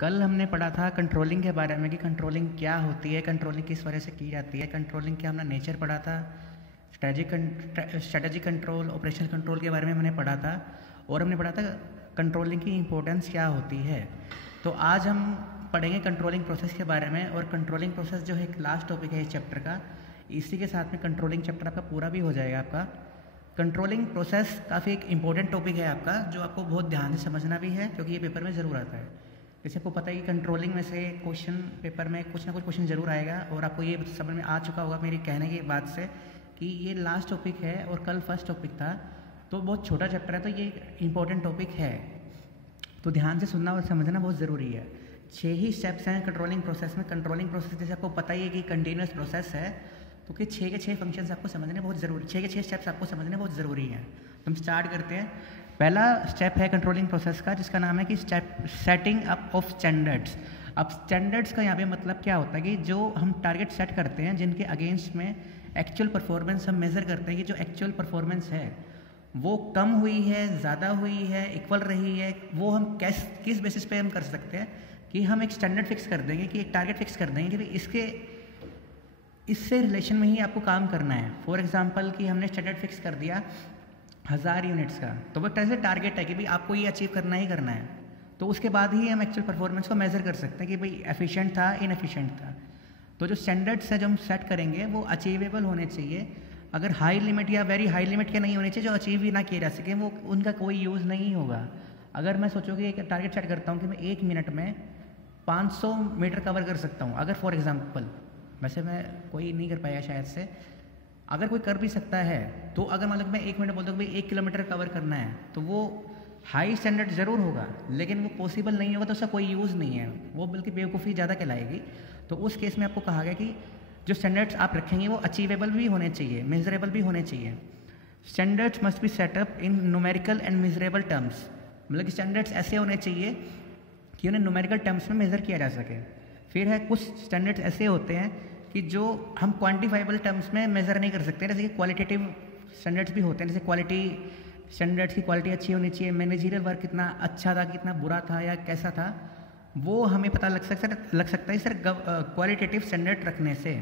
कल हमने पढ़ा था कंट्रोलिंग के बारे में कि कंट्रोलिंग क्या होती है, कंट्रोलिंग किस वजह से की जाती है। कंट्रोलिंग का हमने नेचर पढ़ा था, स्ट्रेटजी कंट्रोल, ऑपरेशनल कंट्रोल के बारे में हमने पढ़ा था और हमने पढ़ा था कंट्रोलिंग की इंपॉर्टेंस क्या होती है। तो आज हम पढ़ेंगे कंट्रोलिंग प्रोसेस के बारे में। और कंट्रोलिंग प्रोसेस जो है एक लास्ट टॉपिक है इस चैप्टर का, इसी के साथ में कंट्रोलिंग चैप्टर आपका पूरा भी हो जाएगा आपका। कंट्रोलिंग प्रोसेस काफ़ी एक इंपॉर्टेंट टॉपिक है आपका, जो आपको बहुत ध्यान से समझना भी है क्योंकि ये पेपर में ज़रूर आता है। जैसे आपको पता है कि कंट्रोलिंग में से क्वेश्चन पेपर में कुछ ना कुछ क्वेश्चन ज़रूर आएगा और आपको ये समझ में आ चुका होगा मेरी कहने की बात से कि ये लास्ट टॉपिक है और कल फर्स्ट टॉपिक था, तो बहुत छोटा चैप्टर है, तो ये इंपॉर्टेंट टॉपिक है, तो ध्यान से सुनना और समझना बहुत ज़रूरी है। 6 ही स्टेप्स हैं कंट्रोलिंग प्रोसेस में। कंट्रोलिंग प्रोसेस जैसे आपको पता ही है कि कंटिन्यूस प्रोसेस है, तो कि 6 के 6 फंक्शंस आपको समझने बहुत ज़रूरी, 6 के 6 स्टेप्स आपको समझने बहुत ज़रूरी हैं। तो हम स्टार्ट करते हैं। पहला स्टेप है कंट्रोलिंग प्रोसेस का, जिसका नाम है कि step setting up of standards. अब स्टैंडर्ड्स का यहाँ पे मतलब क्या होता है कि जो हम टारगेट सेट करते हैं, जिनके अगेंस्ट में एक्चुअल परफॉर्मेंस हम मेज़र करते हैं कि जो एक्चुअल परफॉर्मेंस है वो कम हुई है, ज़्यादा हुई है, इक्वल रही है, वो हम किस बेसिस पे हम कर सकते हैं कि हम एक स्टैंडर्ड फिक्स कर देंगे, कि एक टारगेट फिक्स कर देंगे कि भाई इससे रिलेशन में ही आपको काम करना है। फॉर एग्जांपल कि हमने स्टैंडर्ड फिक्स कर दिया 1000 यूनिट्स का, तो वो तरह से टारगेट है कि भाई आपको ये अचीव करना ही करना है, तो उसके बाद ही हम एक्चुअल परफॉर्मेंस को मेज़र कर सकते हैं कि भाई एफिशिएंट था, इनएफिशिएंट था। तो जो स्टैंडर्ड्स है जो हम सेट करेंगे वो अचीवेबल होने चाहिए। अगर हाई लिमिट या वेरी हाई लिमिट के नहीं होने चाहिए जो अचीव ही ना किए जा सके, वो उनका कोई यूज़ नहीं होगा। अगर मैं सोचूँ कि एक टारगेट सेट करता हूँ कि मैं 1 मिनट में 500 मीटर कवर कर सकता हूँ, अगर फॉर एग्जाम्पल, वैसे मैं कोई नहीं कर पाएगा शायद से, अगर कोई कर भी सकता है तो अगर मतलब मैं 1 मिनट बोलता हूँ कि 1 किलोमीटर कवर करना है, तो वो हाई स्टैंडर्ड ज़रूर होगा, लेकिन वो पॉसिबल नहीं होगा, तो उसका कोई यूज़ नहीं है, वो बल्कि बेवकूफ़ी ज़्यादा कहलाएगी। तो उस केस में आपको कहा गया कि जो स्टैंडर्ड्स आप रखेंगे वो अचीवेबल भी होने चाहिए, मेजरेबल भी होने चाहिए। Standards must be set up in numerical and measurable terms, मतलब कि स्टैंडर्ड्स ऐसे होने चाहिए कि उन्हें न्यूमेरिकल टर्म्स में मेज़र किया जा सके। फिर है कुछ स्टैंडर्ड्स ऐसे होते हैं कि जो हम क्वांटिफाइबल टर्म्स में मेज़र नहीं कर सकते, जैसे कि क्वालिटेटिव स्टैंडर्ड्स भी होते हैं, जैसे क्वालिटी स्टैंडर्ड्स की क्वालिटी अच्छी होनी चाहिए, मैनेजरियल वर्क कितना अच्छा था, कितना बुरा था या कैसा था, वो हमें पता लग सकता है सिर्फ क्वालिटेटिव स्टैंडर्ड रखने से।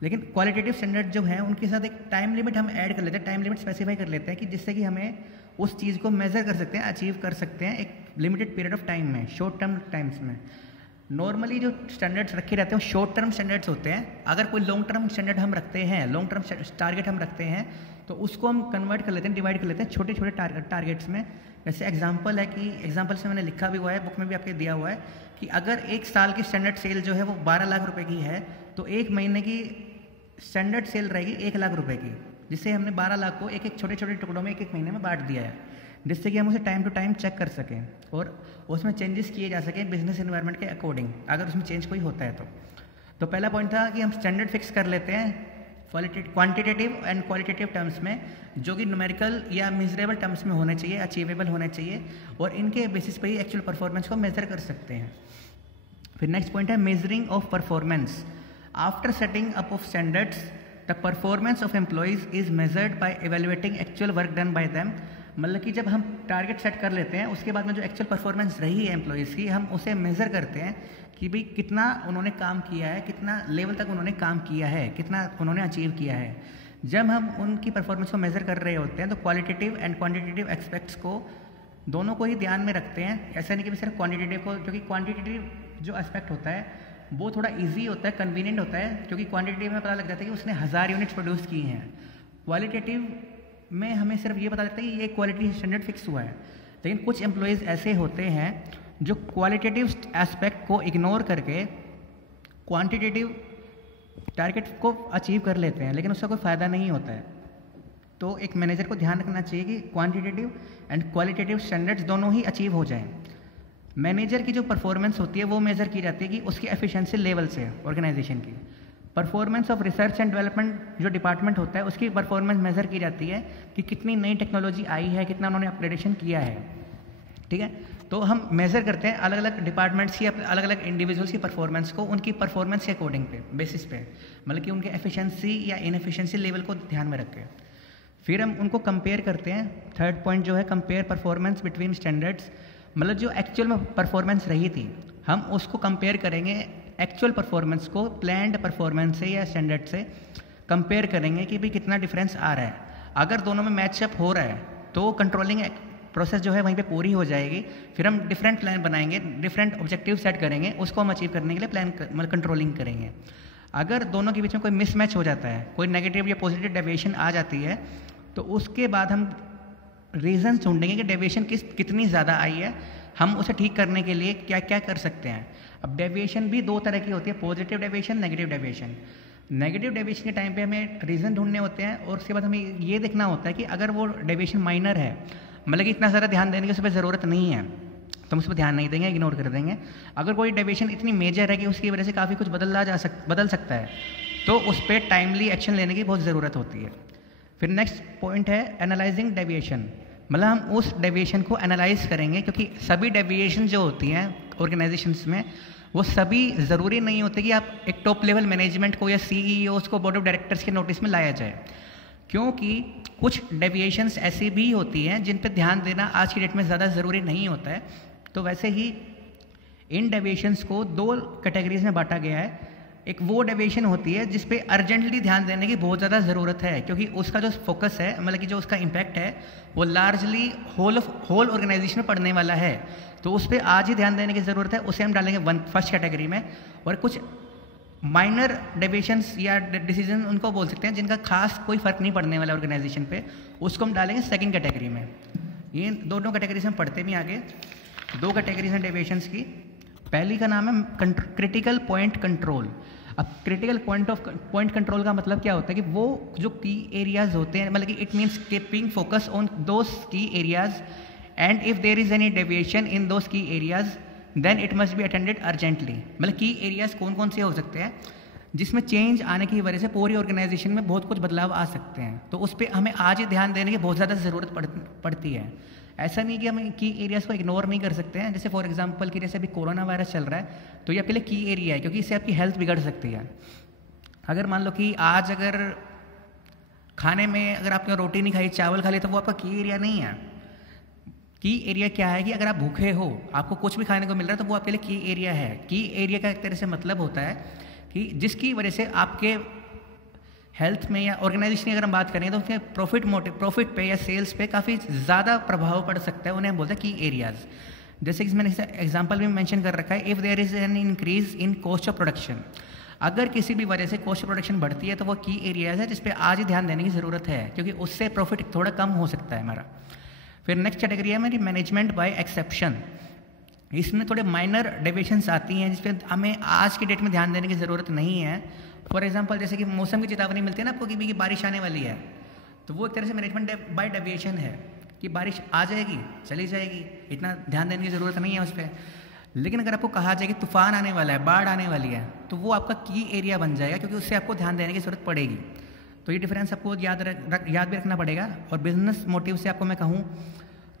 लेकिन क्वालिटेटिव स्टैंडर्ड जो है उनके साथ एक टाइम लिमिट हम ऐड कर लेते हैं, टाइम लिमिट स्पेसिफाई कर लेते हैं कि जिससे कि हमें उस चीज़ को मेज़र कर सकते हैं, अचीव कर सकते हैं एक लिमिटेड पीरियड ऑफ टाइम में, शॉर्ट टर्म टाइम्स में। नॉर्मली जो स्टैंडर्ड्स रखे रहते हैं वो शॉर्ट टर्म स्टैंडर्ड्स होते हैं। अगर कोई लॉन्ग टर्म स्टैंडर्ड हम रखते हैं, लॉन्ग टर्म टारगेट हम रखते हैं, तो उसको हम कन्वर्ट कर लेते हैं, डिवाइड कर लेते हैं छोटे छोटे टारगेट्स में। जैसे एग्जांपल है कि एग्जांपल से मैंने लिखा भी हुआ है, बुक में भी आपके दिया हुआ है कि अगर 1 साल की स्टैंडर्ड सेल जो है वो 12 लाख रुपए की है, तो 1 महीने की स्टैंडर्ड सेल रहेगी 1 लाख रुपए की, जिससे हमने 12 लाख को एक एक छोटे छोटे टुकड़ों में एक एक महीने में बांट दिया है, जिससे कि हम उसे टाइम टू टाइम चेक कर सकें और उसमें चेंजेस किए जा सकें बिजनेस एनवायरनमेंट के अकॉर्डिंग, अगर उसमें चेंज कोई होता है तो पहला पॉइंट था कि हम स्टैंडर्ड फिक्स कर लेते हैं क्वांटिटेटिव एंड क्वालिटेटिव टर्म्स में, जो कि न्यूमेरिकल या मेजरेबल टर्म्स में होने चाहिए, अचीवेबल होने चाहिए, और इनके बेसिस पे ही एक्चुअल परफॉर्मेंस को मेजर कर सकते हैं। फिर नेक्स्ट पॉइंट है measuring of performance. After setting up of standards the performance of employees is measured by evaluating actual work done by them. मतलब कि जब हम टारगेट सेट कर लेते हैं उसके बाद में जो एक्चुअल परफॉर्मेंस रही है एम्प्लॉइज़ की, हम उसे मेज़र करते हैं कि भाई कितना उन्होंने काम किया है, कितना लेवल तक उन्होंने काम किया है, कितना उन्होंने अचीव किया है। जब हम उनकी परफॉर्मेंस को मेज़र कर रहे होते हैं तो क्वालिटेटिव एंड क्वांटिटेटिव एस्पेक्ट्स को दोनों को ही ध्यान में रखते हैं। ऐसा नहीं कि सिर्फ क्वान्टिटेटिव को, क्योंकि क्वान्टिटेटिव जो एस्पेक्ट होता है वो थोड़ा ईजी होता है, कन्वीनियंट होता है, क्योंकि क्वान्टिटेटिव में पता लग जाता है कि उसने 1000 यूनिट्स प्रोड्यूस की हैं। क्वालिटेटिव में हमें सिर्फ ये पता लगता है कि ये क्वालिटी स्टैंडर्ड फिक्स हुआ है। लेकिन कुछ एम्प्लॉयज़ ऐसे होते हैं जो क्वालिटेटिव एस्पेक्ट को इग्नोर करके क्वांटिटेटिव टारगेट को अचीव कर लेते हैं, लेकिन उसका कोई फ़ायदा नहीं होता है। तो एक मैनेजर को ध्यान रखना चाहिए कि क्वांटिटेटिव एंड क्वालिटेटिव स्टैंडर्ड्स दोनों ही अचीव हो जाएं। मैनेजर की जो परफॉर्मेंस होती है वो मेज़र की जाती है कि उसकी एफिशिएंसी लेवल से ऑर्गेनाइजेशन की। Performance of research and development जो डिपार्टमेंट होता है उसकी परफॉर्मेंस मेज़र की जाती है कि कितनी नई टेक्नोलॉजी आई है, कितना उन्होंने अपग्रेडेशन किया है। ठीक है, तो हम मेज़र करते हैं अलग अलग डिपार्टमेंट्स की, अलग अलग इंडिविजुअल्स की परफॉर्मेंस को उनकी परफॉर्मेंस के अकॉर्डिंग पे बेसिस पे, मतलब कि उनके एफिशिएंसी या इनएफिशिएंसी लेवल को ध्यान में रख के फिर हम उनको कंपेयर करते हैं। थर्ड पॉइंट जो है कंपेयर परफॉर्मेंस बिटवीन स्टैंडर्ड्स। मतलब जो एक्चुअल में परफॉर्मेंस रही थी, हम उसको कंपेयर करेंगे एक्चुअल परफॉर्मेंस को प्लान्ड परफॉर्मेंस से या स्टैंडर्ड से कंपेयर करेंगे कि भाई कितना डिफरेंस आ रहा है। अगर दोनों में मैचअप हो रहा है तो कंट्रोलिंग प्रोसेस जो है वहीं पे पूरी हो जाएगी। फिर हम डिफरेंट प्लान बनाएंगे, डिफरेंट ऑब्जेक्टिव सेट करेंगे, उसको हम अचीव करने के लिए प्लान मतलब कंट्रोलिंग करेंगे। अगर दोनों के बीच में कोई मिसमैच हो जाता है, कोई नेगेटिव या पॉजिटिव डेविएशन आ जाती है, तो उसके बाद हम रीज़न ढूंढेंगे कि डेविएशन कितनी ज़्यादा आई है, हम उसे ठीक करने के लिए क्या क्या कर सकते हैं। अब डेविएशन भी दो तरह की होती है, positive deviation, negative deviation. Negative deviation के टाइम पे हमें रीज़न ढूंढने होते हैं और उसके बाद हमें ये देखना होता है कि अगर वो डेविएशन माइनर है, मतलब कि इतना ज़्यादा ध्यान देने की उस पर ज़रूरत नहीं है, तो हम उस पर ध्यान नहीं देंगे, इग्नोर कर देंगे। अगर कोई डेविएशन इतनी मेजर है कि उसकी वजह से काफ़ी कुछ बदल सकता है, तो उस पर टाइमली एक्शन लेने की बहुत ज़रूरत होती है। फिर नेक्स्ट पॉइंट है एनालाइजिंग डेविएशन, मतलब हम उस डेविएशन को एनालाइज करेंगे, क्योंकि सभी डेविएशन जो होती हैं ऑर्गेनाइजेशंस में, वो सभी ज़रूरी नहीं होते कि आप एक टॉप लेवल मैनेजमेंट को या सीईओज़ को बोर्ड ऑफ डायरेक्टर्स के नोटिस में लाया जाए, क्योंकि कुछ डेविएशंस ऐसी भी होती हैं जिन पे ध्यान देना आज की डेट में ज़्यादा ज़रूरी नहीं होता है। तो वैसे ही इन डेविएशंस को दो कैटेगरीज में बांटा गया है। एक वो डेविएशन होती है जिस पे अर्जेंटली ध्यान देने की बहुत ज़्यादा ज़रूरत है, क्योंकि उसका जो फोकस है, मतलब कि जो उसका इम्पैक्ट है, वो लार्जली होल ऑर्गेनाइजेशन में पड़ने वाला है, तो उस पर आज ही ध्यान देने की ज़रूरत है, उसे हम डालेंगे फर्स्ट कैटेगरी में। और कुछ माइनर डेविएशंस या डिसीजन उनको बोल सकते हैं जिनका खास कोई फर्क नहीं पड़ने वाला ऑर्गेनाइजेशन पे, उसको हम डालेंगे सेकंड कैटेगरी में। ये दोनों कैटेगरीज हम पढ़ते भी आगे। दो कैटेगरीज हैं डेविएशंस की। पहली का नाम है क्रिटिकल पॉइंट कंट्रोल। अब क्रिटिकल पॉइंट कंट्रोल का मतलब क्या होता है कि वो जो की एरियाज होते हैं, मतलब कि it means keeping focus on those key areas and if there is any deviation in those key areas then it must be attended urgently. मतलब की एरियाज कौन कौन से हो सकते हैं जिसमें चेंज आने की वजह से पूरी ऑर्गेनाइजेशन में बहुत कुछ बदलाव आ सकते हैं, तो उस पर हमें आज ही ध्यान देने की बहुत ज़्यादा ज़रूरत पड़ती है। ऐसा नहीं कि हम की एरियाज़ को इग्नोर नहीं कर सकते हैं। जैसे फॉर एग्जांपल कि जैसे अभी कोरोना वायरस चल रहा है, तो ये आपके लिए की एरिया है, क्योंकि इससे आपकी हेल्थ बिगड़ सकती है। अगर मान लो कि आज अगर खाने में अगर आपने रोटी नहीं खाई, चावल खा लिया, तो वो आपका की एरिया नहीं है। की एरिया क्या है कि अगर आप भूखे हो, आपको कुछ भी खाने को मिल रहा है, तो वो आपके लिए की एरिया है। की एरिया का एक तरह से मतलब होता है कि जिसकी वजह से आपके हेल्थ में या ऑर्गेनाइजेशन की अगर हम बात करें तो उसके प्रॉफिट पे या सेल्स पे काफ़ी ज़्यादा प्रभाव पड़ सकता है, उन्हें हम बोलते हैं की एरियाज। जैसे कि मैंने एग्जांपल भी मेंशन कर रखा है, if there is an increase in cost of production, अगर किसी भी वजह से कॉस्ट ऑफ प्रोडक्शन बढ़ती है तो वो की एरियाज है जिस पे आज ही ध्यान देने की ज़रूरत है, क्योंकि उससे प्रॉफिट थोड़ा कम हो सकता है हमारा। फिर नेक्स्ट कैटेगरी है मेरी मैनेजमेंट बाय एक्सेप्शन। इसमें थोड़े माइनर डेविएशंस आती हैं जिस पे हमें आज की डेट में ध्यान देने की ज़रूरत नहीं है। फॉर एग्जांपल जैसे कि मौसम की चेतावनी मिलती है ना आपको कि बारिश आने वाली है, तो वो एक तरह से मैनेजमेंट बाय डेविएशन है कि बारिश आ जाएगी चली जाएगी, इतना ध्यान देने की ज़रूरत नहीं है उस पर। लेकिन अगर आपको कहा जाए कि तूफान आने वाला है, बाढ़ आने वाली है, तो वो आपका की एरिया बन जाएगा, क्योंकि उससे आपको ध्यान देने की ज़रूरत पड़ेगी। तो ये डिफरेंस आपको याद भी रखना पड़ेगा। और बिजनेस मोटिव से आपको मैं कहूँ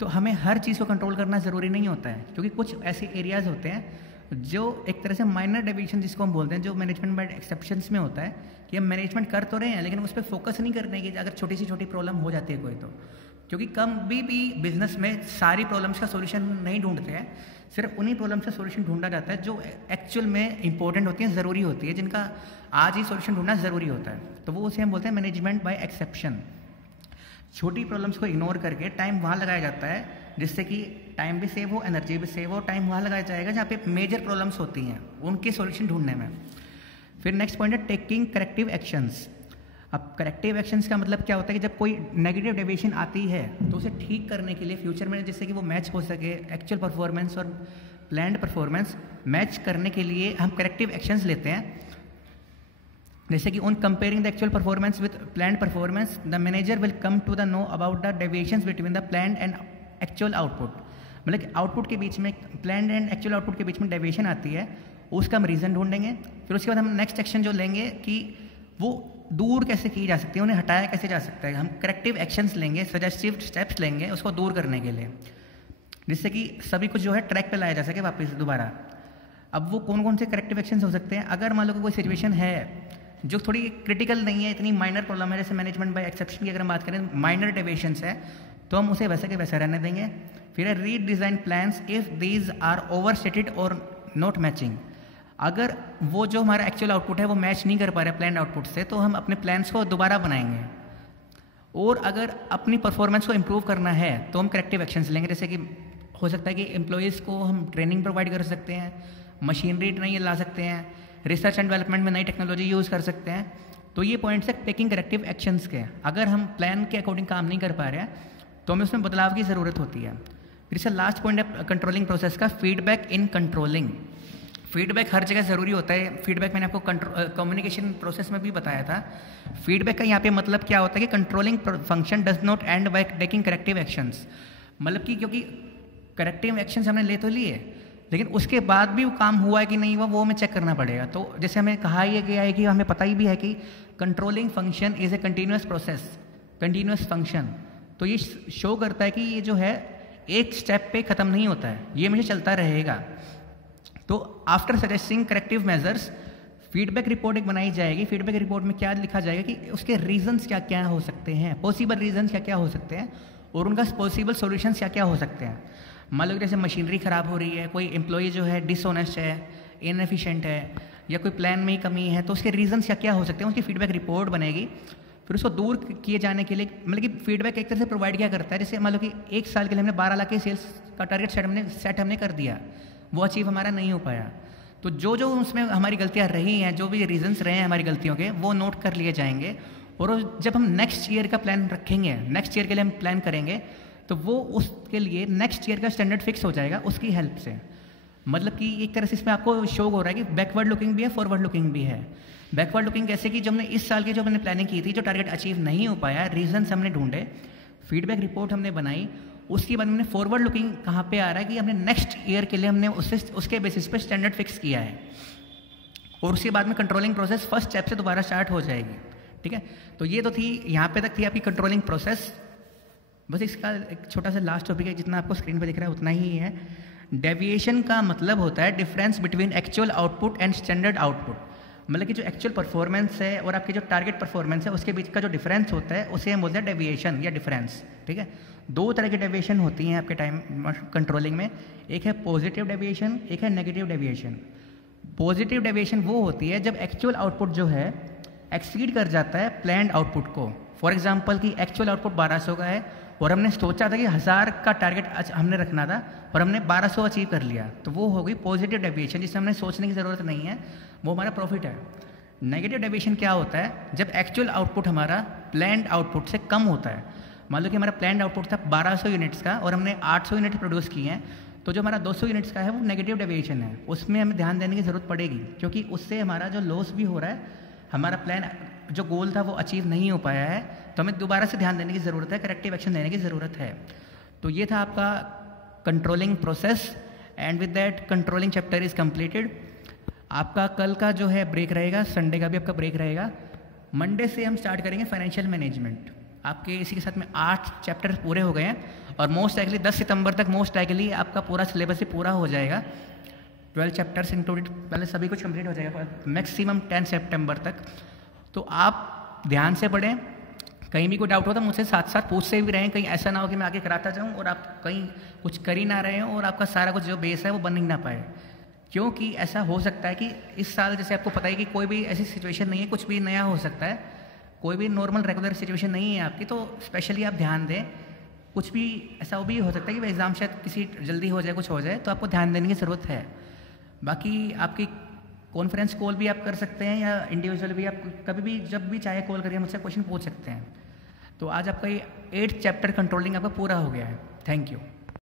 तो हमें हर चीज़ को कंट्रोल करना ज़रूरी नहीं होता है, क्योंकि कुछ ऐसे एरियाज़ होते हैं जो एक तरह से माइनर डेविएशन जिसको हम बोलते हैं, जो मैनेजमेंट बाय एक्सेप्शंस में होता है कि हम मैनेजमेंट कर तो रहे हैं लेकिन उस पर फोकस नहीं करने की, अगर छोटी सी छोटी प्रॉब्लम हो जाती है कोई तो, क्योंकि कभी भी बिजनेस में सारी प्रॉब्लम्स का सोल्यूशन नहीं ढूंढते हैं, सिर्फ उन्हीं प्रॉब्लम्स का सोल्यूशन ढूंढा जाता है जो एक्चुअल में इंपॉर्टेंट होती हैं, ज़रूरी होती है, जिनका आज ही सोल्यूशन ढूंढना ज़रूरी होता है। तो वो उसे हम बोलते हैं मैनेजमेंट बाय एक्सेप्शन। छोटी प्रॉब्लम्स को इग्नोर करके टाइम वहाँ लगाया जाता है जिससे कि टाइम भी सेव हो, एनर्जी भी सेव हो। टाइम वहाँ लगाया जाएगा जहाँ पे मेजर प्रॉब्लम्स होती हैं, उनके सॉल्यूशन ढूंढने में। फिर नेक्स्ट पॉइंट है टेकिंग करेक्टिव एक्शंस। अब करेक्टिव एक्शंस का मतलब क्या होता है कि जब कोई नेगेटिव डेविएशन आती है तो उसे ठीक करने के लिए फ्यूचर में जिससे कि वो मैच हो सके, एक्चुअल परफॉर्मेंस और प्लान्ड परफॉर्मेंस मैच करने के लिए हम करेक्टिव एक्शंस लेते हैं। जैसे कि on comparing the actual performance with planned performance, the manager will come to the know about the deviations between the planned and actual output. मतलब कि आउटपुट के बीच में, प्लान्ड एंड एक्चुअल आउटपुट के बीच में डेविएशन आती है, उसका हम रीज़न ढूंढेंगे। फिर उसके बाद हम नेक्स्ट एक्शन जो लेंगे कि वो दूर कैसे की जा सकती है, उन्हें हटाया कैसे जा सकता है। हम करेक्टिव एक्शंस लेंगे, सजेस्टिव स्टेप्स लेंगे उसको दूर करने के लिए, जिससे कि सभी कुछ जो है ट्रैक पे लाया जा सके वापस दोबारा। अब वो कौन कौन से करेक्टिव एक्शंस हो सकते हैं? अगर मान लो कोई सिचुएशन है जो थोड़ी क्रिटिकल नहीं है, इतनी माइनर प्रॉब्लम है, जैसे मैनेजमेंट बाय एक्सेप्शन की अगर हम बात करें माइनर डेविएशंस है, तो हम उसे वैसे के वैसे रहने देंगे। फिर है redesign plans if these are over stated और नॉट मैचिंग। अगर वो जो हमारा एक्चुअल आउटपुट है वो मैच नहीं कर पा रहा है प्लान आउटपुट से, तो हम अपने प्लान्स को दोबारा बनाएंगे। और अगर अपनी परफॉर्मेंस को इम्प्रूव करना है तो हम करेक्टिव एक्शंस लेंगे, जैसे कि हो सकता है कि एम्प्लॉयज़ को हम ट्रेनिंग प्रोवाइड कर सकते हैं, मशीनरी नई ला सकते हैं, रिसर्च एंड डेवलपमेंट में नई टेक्नोलॉजी यूज़ कर सकते हैं। तो ये पॉइंट्स है टेकिंग करेक्टिव एक्शंस के। अगर हम प्लान के अकॉर्डिंग काम नहीं कर पा रहे हैं तो हमें उसमें बदलाव की ज़रूरत होती है। फिर इसका लास्ट पॉइंट है कंट्रोलिंग प्रोसेस का, फीडबैक इन कंट्रोलिंग। फीडबैक हर जगह ज़रूरी होता है। फीडबैक मैंने आपको कम्युनिकेशन प्रोसेस में भी बताया था। फीडबैक का यहाँ पे मतलब क्या होता है कि controlling function does not and by taking corrective actions. मतलब कि क्योंकि करेक्टिव एक्शंस हमने ले तो लिए, लेकिन उसके बाद भी वो काम हुआ है कि नहीं हुआ वो हमें चेक करना पड़ेगा। तो जैसे हमें कहा ही गया है कि हमें पता ही भी है कि controlling function is a continuous process, continuous function. तो ये शो करता है कि ये जो है एक स्टेप पे ख़त्म नहीं होता है, ये मुझे चलता रहेगा। तो after suggesting corrective measures feedback report एक बनाई जाएगी। फीडबैक रिपोर्ट में क्या लिखा जाएगा कि उसके रीजंस क्या क्या हो सकते हैं, पॉसिबल रीजंस क्या क्या हो सकते हैं, और उनका पॉसिबल सॉल्यूशंस क्या क्या हो सकते हैं। मान लो जैसे मशीनरी ख़राब हो रही है, कोई एम्प्लॉय जो है डिसऑनेस्ट है, इनएफिशिएंट है, या कोई प्लान में ही कमी है, तो उसके रीजंस क्या क्या हो सकते हैं, उसकी फीडबैक रिपोर्ट बनेगी। फिर उसको दूर किए जाने के लिए, मतलब कि फीडबैक एक तरह से प्रोवाइड क्या करता है, जैसे मान लो कि 1 साल के लिए हमने 12 लाख के सेल्स का टारगेट सेट हमने कर दिया, वो अचीव हमारा नहीं हो पाया। तो जो जो उसमें हमारी गलतियाँ रही हैं, जो भी रीजंस रहे हैं हमारी गलतियों के, वो नोट कर लिए जाएंगे। और जब हम नेक्स्ट ईयर का प्लान रखेंगे, नेक्स्ट ईयर के लिए हम प्लान करेंगे, तो वो उसके लिए नेक्स्ट ईयर का स्टैंडर्ड फिक्स हो जाएगा उसकी हेल्प से। मतलब कि एक तरह से इसमें आपको शो हो रहा है कि बैकवर्ड लुकिंग भी है, फॉरवर्ड लुकिंग भी है। बैकवर्ड लुकिंग कैसे कि जो हमने इस साल की जो हमने प्लानिंग की थी, जो टारगेट अचीव नहीं हो पाया, रीजंस हमने ढूंढे, फीडबैक रिपोर्ट हमने बनाई, उसके बाद हमने फॉरवर्ड लुकिंग कहाँ पे आ रहा है कि हमने नेक्स्ट ईयर के लिए हमने उसके बेसिस पे स्टैंडर्ड फिक्स किया है। और उसके बाद में कंट्रोलिंग प्रोसेस फर्स्ट स्टेप से दोबारा स्टार्ट हो जाएगी। ठीक है, तो ये तो थी, यहाँ पे तक थी आपकी कंट्रोलिंग प्रोसेस। बस इसका एक छोटा सा लास्ट टॉपिक है, जितना आपको स्क्रीन पर दिख रहा है उतना ही है। डेविएशन का मतलब होता है difference between actual output and standard output. मतलब कि जो एक्चुअल परफॉर्मेंस है और आपकी जो टारगेट परफॉर्मेंस है उसके बीच का जो डिफरेंस होता है उसे हम बोलते हैं डेविएशन या डिफरेंस। ठीक है, 2 तरह की डेविएशन होती हैं आपके टाइम कंट्रोलिंग में, एक है पॉजिटिव डेविएशन, एक है नेगेटिव डेविएशन। पॉजिटिव डेविएशन वो होती है जब एक्चुअल आउटपुट जो है एक्सीड कर जाता है प्लान्ड आउटपुट को। फॉर एग्जाम्पल कि एक्चुअल आउटपुट 1200 का है और हमने सोचा था कि 1000 का टारगेट हमने रखना था और हमने 1200 अचीव कर लिया, तो वो हो गई पॉजिटिव डेविएशन, जिसमें हमने सोचने की ज़रूरत नहीं है, वो हमारा प्रॉफिट है। नेगेटिव डेविएशन क्या होता है, जब एक्चुअल आउटपुट हमारा प्लान्ड आउटपुट से कम होता है। मान लो कि हमारा प्लान्ड आउटपुट था 1200 यूनिट्स का और हमने 800 यूनिट प्रोड्यूस किए हैं, तो जो हमारा 200 यूनिट्स का है वो नेगेटिव डेविएशन है, उसमें हमें ध्यान देने की ज़रूरत पड़ेगी, क्योंकि उससे हमारा जो लॉस भी हो रहा है, हमारा प्लान जो गोल था वो अचीव नहीं हो पाया है, तो हमें दोबारा से ध्यान देने की ज़रूरत है, करेक्टिव एक्शन लेने की ज़रूरत है। तो ये था आपका controlling process, and with that controlling chapter is completed. आपका कल का जो है ब्रेक रहेगा, संडे का भी आपका ब्रेक रहेगा। मंडे से हम स्टार्ट करेंगे फाइनेंशियल मैनेजमेंट। आपके इसी के साथ में 8 चैप्टर पूरे हो गए हैं और मोस्ट लाइकली 10 सितंबर तक मोस्ट लाइकली आपका पूरा सिलेबस ही पूरा हो जाएगा। 12 चैप्टर्स इंक्लूडेड, पहले सभी कुछ कंप्लीट हो जाएगा मैक्सिमम 10 सितंबर तक। तो आप ध्यान से पढ़ें, कहीं भी कोई डाउट हो तो मुझसे साथ साथ पूछते भी रहें, कहीं ऐसा ना हो कि मैं आगे कराता जाऊं और आप कहीं कुछ कर ही ना रहे हो और आपका सारा कुछ जो बेस है वो बन ही ना पाए। क्योंकि ऐसा हो सकता है कि इस साल जैसे आपको पता है कि कोई भी ऐसी सिचुएशन नहीं है, कुछ भी नया हो सकता है, कोई भी नॉर्मल रेगुलर सिचुएशन नहीं है आपकी, तो स्पेशली आप ध्यान दें। कुछ भी ऐसा वो भी हो सकता है कि एग्ज़ाम शायद किसी जल्दी हो जाए, कुछ हो जाए, तो आपको ध्यान देने की ज़रूरत है। बाकी आपकी कॉन्फ्रेंस कॉल भी आप कर सकते हैं या इंडिविजुअल भी, आप कभी भी जब भी चाहे कॉल करिए, मुझसे क्वेश्चन पूछ सकते हैं। तो आज आपका ये 8th चैप्टर कंट्रोलिंग आपका पूरा हो गया है। Thank you.